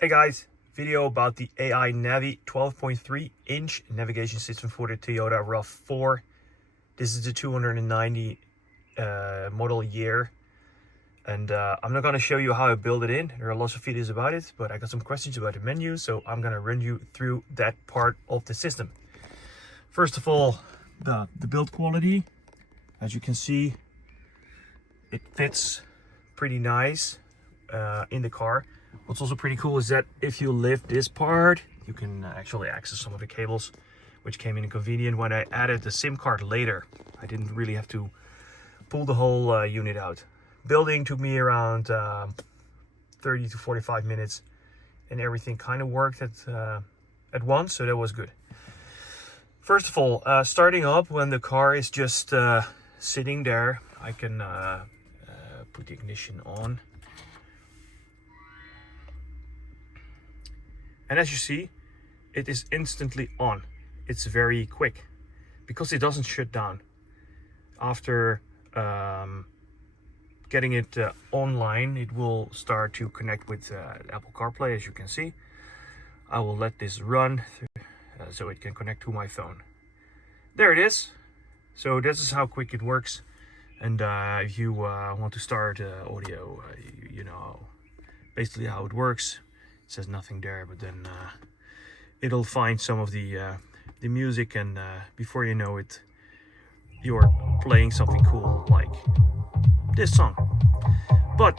Hey guys, video about the AINavi 12.3 inch navigation system for the Toyota RAV4. This is the 290 model year, and I'm not going to show you how I build it in. There are lots of videos about it, but I got some questions about the menu, so I'm going to run you through that part of the system. First of all, the build quality. As you can see, it fits pretty nice in the car. What's also pretty cool is that if you lift this part, you can actually access some of the cables, which came in convenient when I added the SIM card later. I didn't really have to pull the whole unit out. Building took me around 30 to 45 minutes, and everything kind of worked at once, so that was good. First of all, starting up when the car is just sitting there, I can put the ignition on. And as you see, it is instantly on. It's very quick because it doesn't shut down. After getting it online, it will start to connect with Apple CarPlay, as you can see. I will let this run so it can connect to my phone. There it is. So this is how quick it works. And if you want to start audio, you know basically how it works. It says nothing there, but then it'll find some of the music, and before you know it, you're playing something cool like this song. But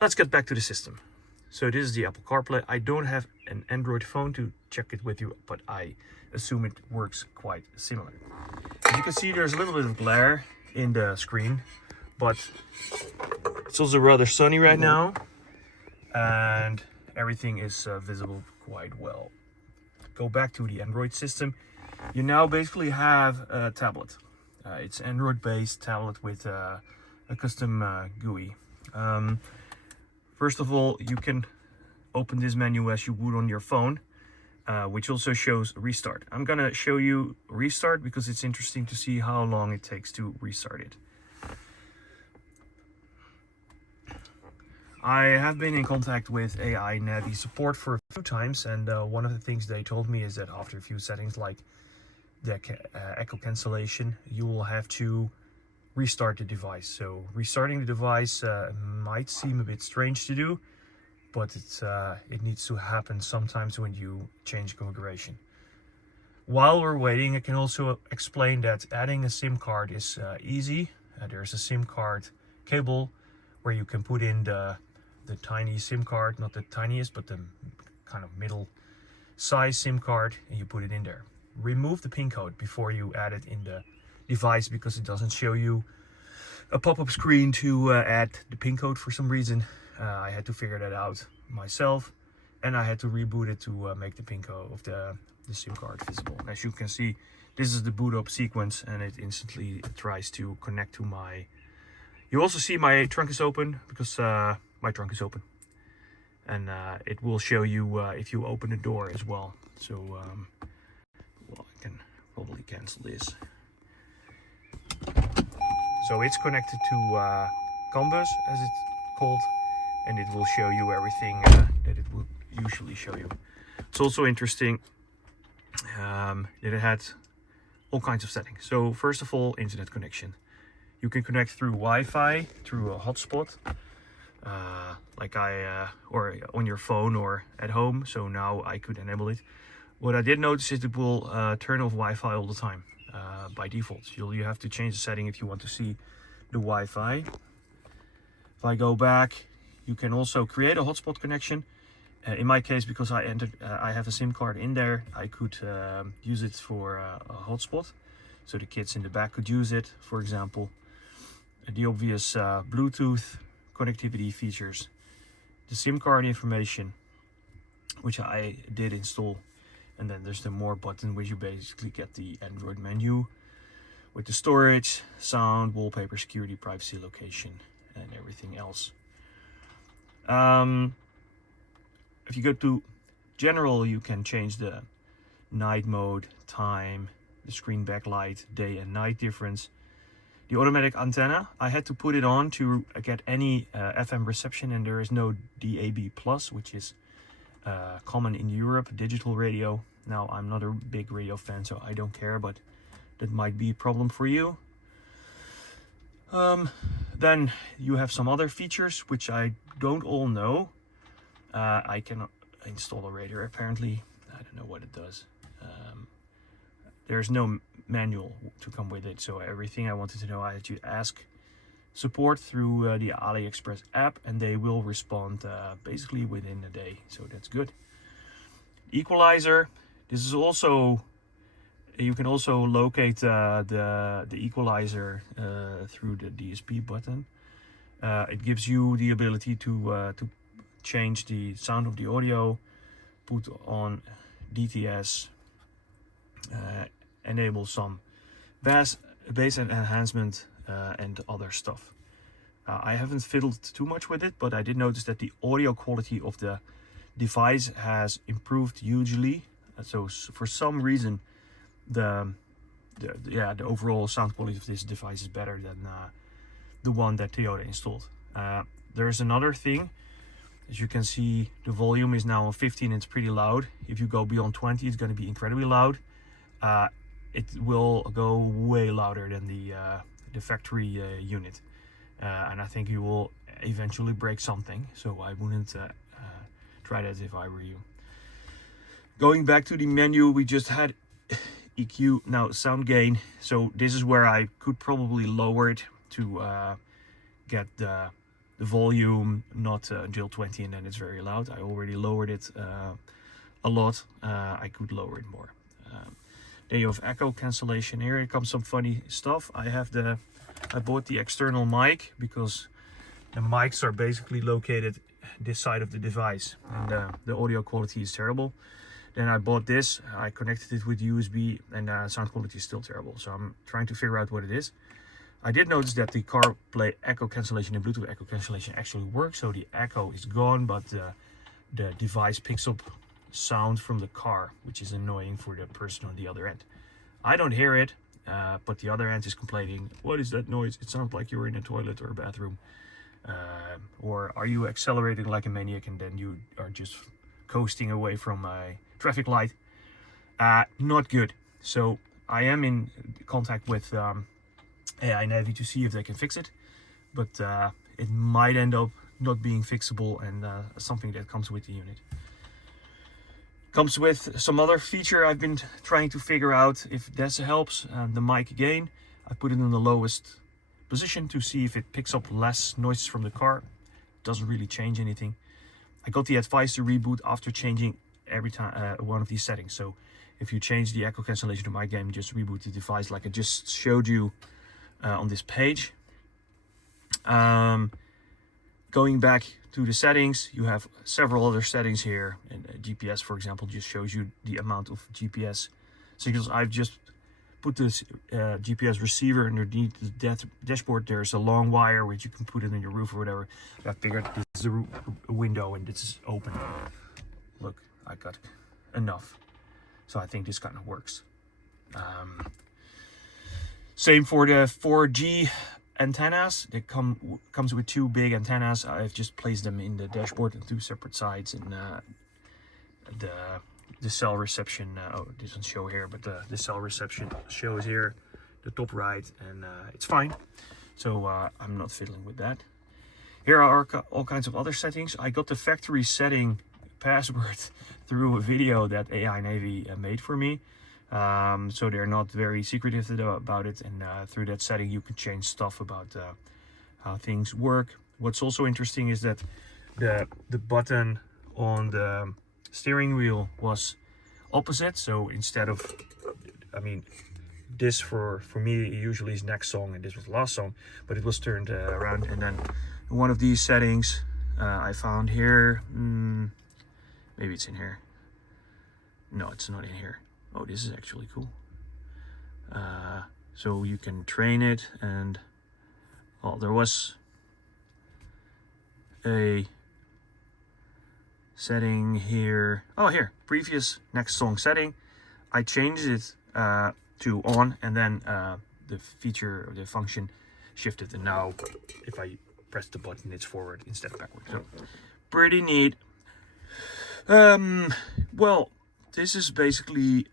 let's get back to the system. So this is the Apple CarPlay. I don't have an Android phone to check it with you, but I assume it works quite similar. As you can see, there's a little bit of glare in the screen, but it's also rather sunny right now, and everything is visible quite well. Go back to the Android system. You now basically have a tablet. It's Android based tablet with a custom GUI. First of all, you can open this menu as you would on your phone, which also shows restart. I'm gonna show you restart because it's interesting to see how long it takes to restart it. I have been in contact with AINavi support for a few times, and one of the things they told me is that after a few settings like the echo cancellation, you will have to restart the device. So restarting the device might seem a bit strange to do, but it needs to happen sometimes when you change configuration. While we're waiting, I can also explain that adding a SIM card is easy. There's a SIM card cable where you can put in the tiny SIM card, not the tiniest, but the kind of middle size SIM card, and you put it in there. Remove the PIN code before you add it in the device because it doesn't show you a pop-up screen to add the PIN code for some reason. I had to figure that out myself, and I had to reboot it to make the PIN code of the SIM card visible. As you can see, this is the boot up sequence, and it instantly tries to connect to my... You also see my trunk is open because my trunk is open, and it will show you if you open the door as well. So well, I can probably cancel this. So it's connected to COM-bus, as it's called, and it will show you everything that it would usually show you. It's also interesting that it had all kinds of settings. So first of all, internet connection. You can connect through Wi-Fi, through a hotspot, like or on your phone or at home. So now I could enable it. What I did notice is it will turn off Wi-Fi all the time by default. You have to change the setting if you want to see the Wi-Fi. If I go back, you can also create a hotspot connection. In my case, because I have a SIM card in there, I could use it for a hotspot. So the kids in the back could use it, for example. The obvious Bluetooth connectivity features, the SIM card information, which I did install, and then there's the more button, which you basically get the Android menu with the storage, sound, wallpaper, security, privacy, location, and everything else. If you go to general, you can change the night mode, time, the screen backlight, day and night difference, the automatic antenna. I had to put it on to get any FM reception, and there is no DAB+, which is common in Europe, digital radio. Now, I'm not a big radio fan, so I don't care, but that might be a problem for you. Then you have some other features which I don't all know. I cannot install a radio apparently. I don't know what it does. There's no manual to come with it, so everything I wanted to know I had to ask support through the AliExpress app, and they will respond basically within a day, so that's good. Equalizer. This is also, you can also locate the equalizer through the DSP button. It gives you the ability to change the sound of the audio, put on DTS, enable some bass enhancement and other stuff. I haven't fiddled too much with it, but I did notice that the audio quality of the device has improved hugely. So for some reason, the overall sound quality of this device is better than the one that Toyota installed. There's another thing. As you can see, the volume is now on 15. It's pretty loud. If you go beyond 20, it's going to be incredibly loud. It will go way louder than the factory unit, and I think you will eventually break something. So I wouldn't try that if I were you. Going back to the menu, we just had EQ, now sound gain. So this is where I could probably lower it to get the volume not until 20, and then it's very loud. I already lowered it a lot. I could lower it more. Then you have echo cancellation. Here comes some funny stuff. I bought the external mic because the mics are basically located this side of the device, and the audio quality is terrible. Then I bought this. I connected it with USB, and sound quality is still terrible. So I'm trying to figure out what it is. I did notice that the CarPlay echo cancellation and Bluetooth echo cancellation actually work. So the echo is gone, but the device picks up sound from the car, which is annoying for the person on the other end. I don't hear it, but the other end is complaining, what is that noise? It sounds like you're in a toilet or a bathroom. Or are you accelerating like a maniac and then you are just coasting away from a traffic light? Not good. So I am in contact with AINavi to see if they can fix it, but it might end up not being fixable, and something that comes with the unit. Comes with some other feature I've been trying to figure out if this helps. The mic gain, I put it in the lowest position to see if it picks up less noises from the car. Doesn't really change anything. I got the advice to reboot after changing every time one of these settings. So if you change the echo cancellation to mic gain, just reboot the device like I just showed you on this page. Going back to the settings, you have several other settings here, and GPS, for example, just shows you the amount of GPS signals. I've just put this GPS receiver underneath the dashboard. There's a long wire which you can put it in your roof or whatever. I figured this is a window and this is open. Look, I got enough. So I think this kind of works. Same for the 4G antennas. They comes with two big antennas. I've just placed them in the dashboard on two separate sides, and the cell reception, it doesn't show here, but the cell reception shows here, the top right, and it's fine. So I'm not fiddling with that. Here are all kinds of other settings. I got the factory setting password through a video that AINavi made for me. So they're not very secretive about it, and through that setting you can change stuff about how things work. What's also interesting is that the button on the steering wheel was opposite. So instead of, I mean, this for me usually is next song and this was last song, but it was turned around. And then one of these settings I found here, maybe it's in here. No, it's not in here. Oh, this is actually cool. So you can train it, and there was a setting here. Oh, here, previous next song setting. I changed it to on, and then the feature or the function shifted, and now if I press the button, it's forward instead of backward. So pretty neat. Well, this is basically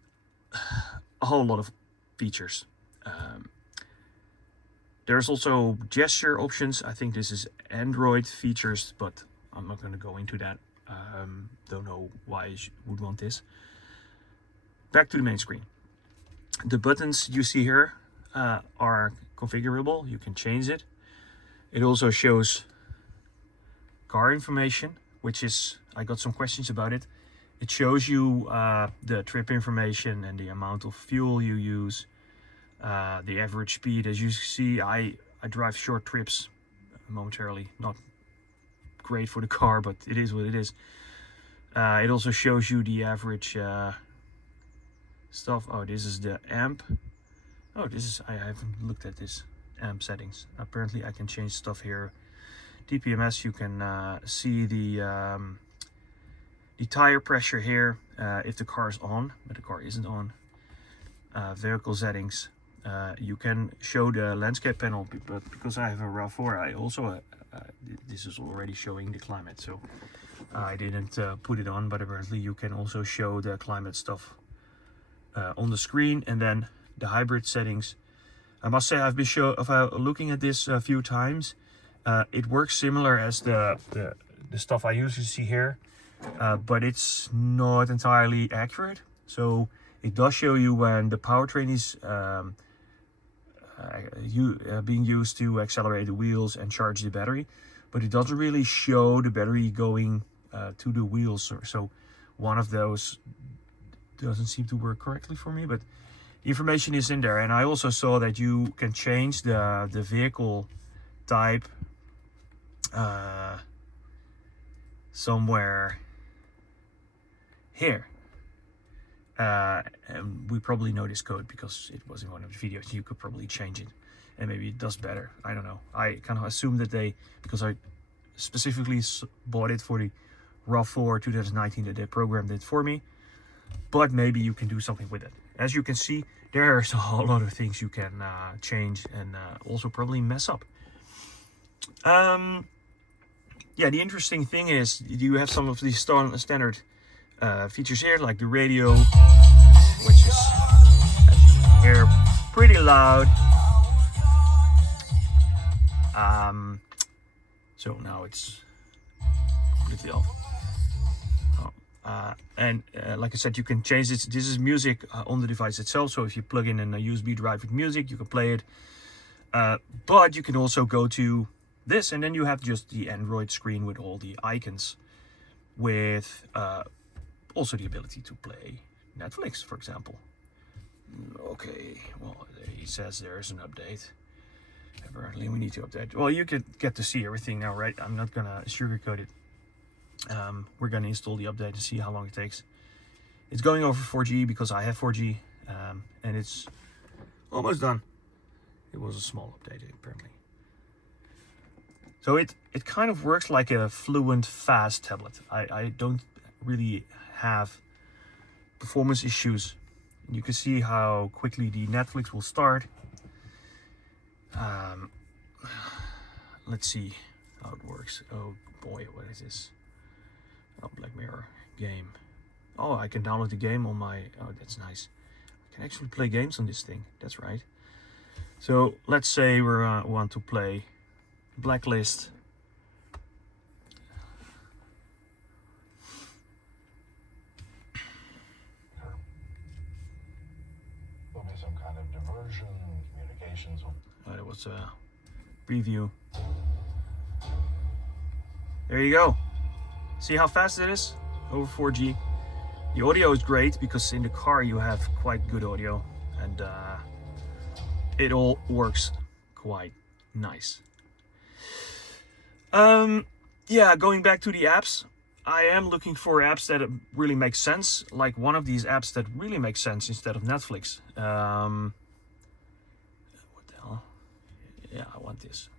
a whole lot of features. There's also gesture options. I think this is Android features, but I'm not going to go into that. Don't know why you would want this. Back to the main screen. The buttons you see here are configurable. You can change it. It also shows car information, which is, I got some questions about it. It shows you the trip information and the amount of fuel you use, the average speed. As you see, I drive short trips momentarily. Not great for the car, but it is what it is. It also shows you the average stuff. Oh, this is the amp. Oh, this is, I haven't looked at this amp settings. Apparently I can change stuff here. DPMS, you can see the tire pressure here if the car is on, but the car isn't on. Vehicle settings, you can show the landscape panel, but because I have a RAV4, I also this is already showing the climate, so I didn't put it on, but apparently you can also show the climate stuff on the screen. And then the hybrid settings, I must say I've been looking at this a few times. It works similar as the stuff I usually see here, but it's not entirely accurate. So it does show you when the powertrain is being used to accelerate the wheels and charge the battery, but it doesn't really show the battery going to the wheels. So one of those doesn't seem to work correctly for me, but the information is in there. And I also saw that you can change the vehicle type somewhere here. And we probably know this code because it was in one of the videos. You could probably change it and maybe it does better. I don't know. I kind of assume that because I specifically bought it for the RAV4 2019, that they programmed it for me. But maybe you can do something with it. As you can see, there's a whole lot of things you can change and also probably mess up. Yeah, the interesting thing is you have some of these standard features here, like the radio, which is, as you can hear, pretty loud. So now it's completely off. And like I said, you can change it. This is music on the device itself, so if you plug in a USB drive with music, you can play it. But you can also go to this, and then you have just the Android screen with all the icons, with also the ability to play Netflix, for example. Okay, well, he says there's an update. Apparently we need to update. Well, you could get to see everything now, right? I'm not gonna sugarcoat it. We're gonna install the update and see how long it takes. It's going over 4G because I have 4G, and it's almost done. It was a small update, apparently. So it kind of works like a fluent, fast tablet. I don't really have performance issues. You can see how quickly the Netflix will start. Let's see how it works. Oh boy, what is this? Oh, Black Mirror game. Oh, I can download the game on my... Oh, that's nice. I can actually play games on this thing. That's right. So let's say we want to play Blacklist. There'll be some kind of diversion, communications. Oh, that was a preview. There you go. See how fast it is? Over 4G. The audio is great because in the car you have quite good audio, and it all works quite nice. Yeah, going back to the apps, I am looking for apps that really make sense, like one of these apps that really makes sense instead of Netflix. What the hell? Yeah, I want this.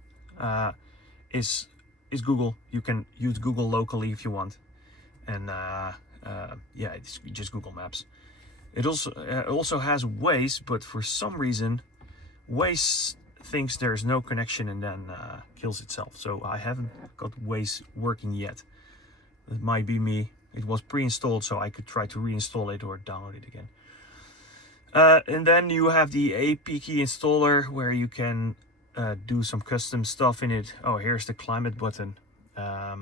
Is Google. You can use Google locally if you want, and yeah, it's just Google Maps. It also has Waze, but for some reason Waze thinks there's no connection and then kills itself. So I haven't got Waze working yet. It might be me. It was pre-installed, so I could try to reinstall it or download it again. And then you have the APK installer where you can do some custom stuff in it. Oh, here's the climate button. I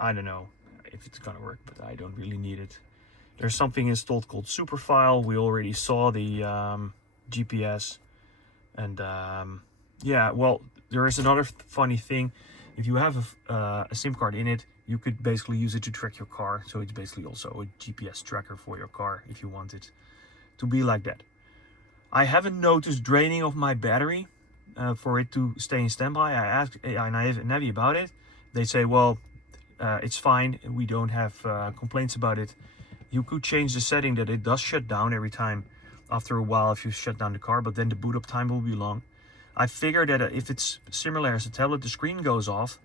don't know if it's gonna work, but I don't really need it. There's something installed called Superfile. We already saw the GPS. And yeah, well, there is another funny thing. If you have a SIM card in it, you could basically use it to track your car. So it's basically also a GPS tracker for your car if you want it to be like that. I haven't noticed draining of my battery for it to stay in standby. I asked AINavi about it. They say, well, it's fine. We don't have complaints about it. You could change the setting that it does shut down every time after a while if you shut down the car, but then the boot up time will be long. I figured that if it's similar as a tablet, the screen goes off,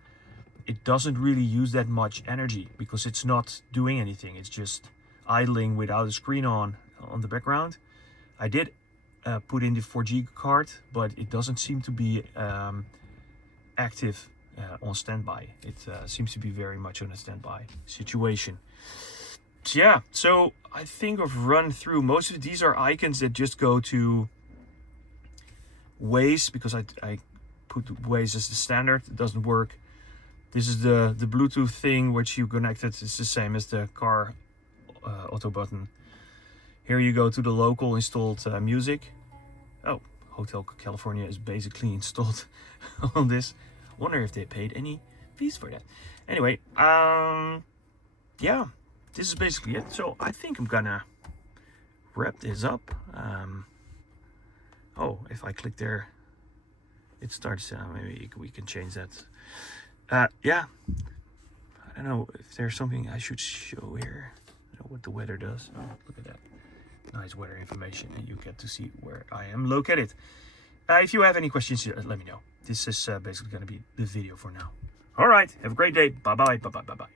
it doesn't really use that much energy because it's not doing anything. It's just idling without a screen on the background. I did put in the 4G card, but it doesn't seem to be active on standby. It seems to be very much on a standby situation. So yeah, so I think I've run through most of these are icons that just go to Waze because I put Waze as the standard. It doesn't work. This is the Bluetooth thing which you connected. It's the same as the car auto button. Here you go to the local installed music. Oh, Hotel California is basically installed on this. Wonder if they paid any fees for that. Anyway, yeah, this is basically it. So I think I'm gonna wrap this up. Oh, if I click there, it starts. Maybe we can change that. Yeah, I don't know if there's something I should show here. I don't know what the weather does. Oh, look at that. Nice weather information, and you get to see where I am located. If you have any questions, let me know. This is basically going to be the video for now. All right, have a great day. Bye-bye, bye-bye, bye-bye.